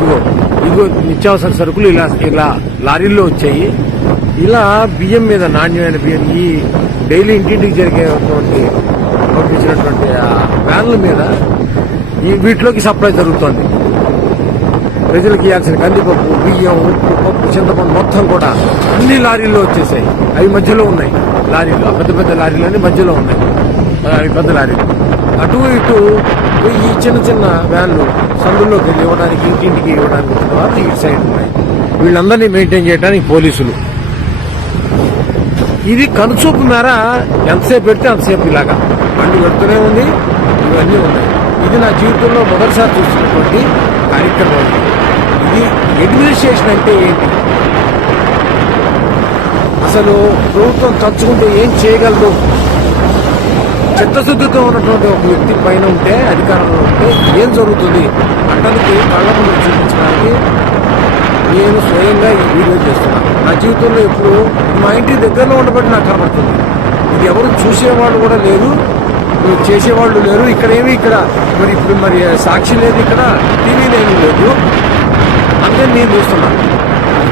ఇదిగో ఇదిగో నిత్యావసర సరుకులు ఇలా ఇలా లారీల్లో వచ్చాయి. ఇలా బియ్యం మీద నాణ్యమైన బియ్యం ఈ డైలీ ఇంటింటికి జరిగేటువంటి పంపించినటువంటి ఆ వ్యాన్ల మీద ఈ వీటిలోకి సప్లై జరుగుతోంది. ప్రజలకు ఇవ్వాల్సిన కందిపప్పు బియ్యం ఉప్పు పప్పు చింతపండు మొత్తం కూడా అన్ని లారీల్లో వచ్చేసాయి. అవి మధ్యలో ఉన్నాయి. లారీలు పెద్ద పెద్ద లారీలు అన్ని మధ్యలో ఉన్నాయి. అవి పెద్ద లారీలు. అటు ఇటు ఈ చిన్న చిన్న వ్యాన్లు సందుల్లోకి వెళ్ళి ఇవ్వడానికి ఇంటింటికి ఇవ్వడానికి వచ్చిన వాళ్ళు ఇటు సైడ్ ఉన్నాయి. వీళ్ళందరినీ మెయింటైన్ చేయడానికి పోలీసులు. ఇది కనుచూపు మేర ఎంతసేపు పెడితే అంతసేపు ఇలాగా. బండి పెడుతూనే ఉంది ఇవన్నీ ఉన్నాయి. ఇది నా జీవితంలో మొదటిసారి చూస్తున్నటువంటి కార్యక్రమం. ఇది అడ్మినిస్ట్రేషన్ అంటే ఏంటి? అసలు ప్రభుత్వం తలుచుకుంటే ఏం చేయగలదు? చిత్తశుద్ధితో ఉన్నటువంటి ఒక వ్యక్తి పైన ఉంటే అధికారంలో ఉంటే ఏం జరుగుతుంది? అంటానికి కళ్ళ ముందు చూపించడానికి నేను స్వయంగా ఈ వీడియో చేస్తున్నాను. నా జీవితంలో ఎప్పుడు మా ఇంటి దగ్గరలో ఉండబట్టి నాకు కనబడుతుంది. ఇది ఎవరు చూసేవాళ్ళు కూడా లేరు. చేసేవాళ్ళు లేరు. ఇక్కడ ఇక్కడ మరి ఇప్పుడు మరి సాక్షి లేదు ఇక్కడ టీవీ లేదు. లేదు అందుకని నేను చూస్తున్నాను.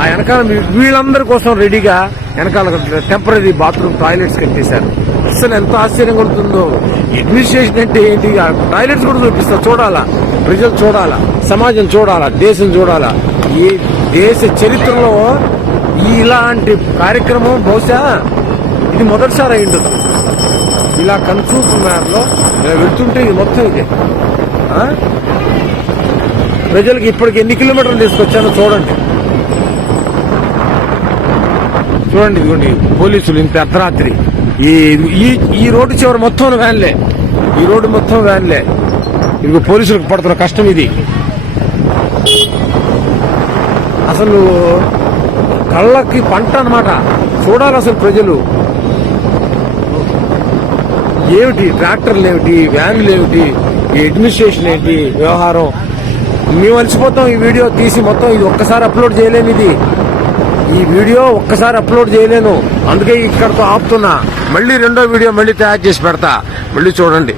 ఆ వెనకాల వీళ్ళందరి కోసం రెడీగా వెనకాల టెంపరీ బాత్రూమ్ టాయిలెట్స్ కట్టేశారు. అసలు ఎంత ఆశ్చర్యం కొడుతుందో అడ్మినిస్ట్రేషన్ అంటే ఏంటి? ఆ టాయిలెట్స్ కూడా చూపిస్తా చూడాలా? ప్రజలు చూడాలా? సమాజం చూడాలా? దేశం చూడాలా? ఈ దేశ చరిత్రలో ఈ ఇలాంటి కార్యక్రమం బహుశా ఇది మొదటిసారి అయి ఉండదు ఇలా కన్సూపర్ మ్యాప్లో ఇలా వెళ్తుంటే ఇది మొత్తం ఇదే. ప్రజలకు ఇప్పటికి ఎన్ని కిలోమీటర్లు తీసుకొచ్చానో చూడండి. చూడండి ఇదిగోండి పోలీసులు ఇంత అర్ధరాత్రి. ఈ ఈ ఈ రోడ్డు చివరి మొత్తం వ్యాన్లే. ఈ రోడ్డు మొత్తం వ్యాన్లే. ఇదిగో పోలీసులకు పడుతున్న కష్టం ఇది. అసలు కళ్ళకి పంట అనమాట చూడాలి అసలు ప్రజలు. ఏమిటి ట్రాక్టర్లు ఏమిటి వ్యాన్లు ఏమిటి ఈ అడ్మినిస్ట్రేషన్ ఏంటి వ్యవహారం. మేము అలసిపోతాం ఈ వీడియో తీసి మొత్తం ఇది ఒక్కసారి అప్లోడ్ చేయలేము ఇది. ఈ వీడియో ఒక్కసారి అప్లోడ్ చేయలేను. అందుకే ఇక్కడతో ఆపుతున్నా. మళ్ళీ రెండో వీడియో మళ్ళీ తయారు చేసి పెడతా. మళ్ళీ చూడండి.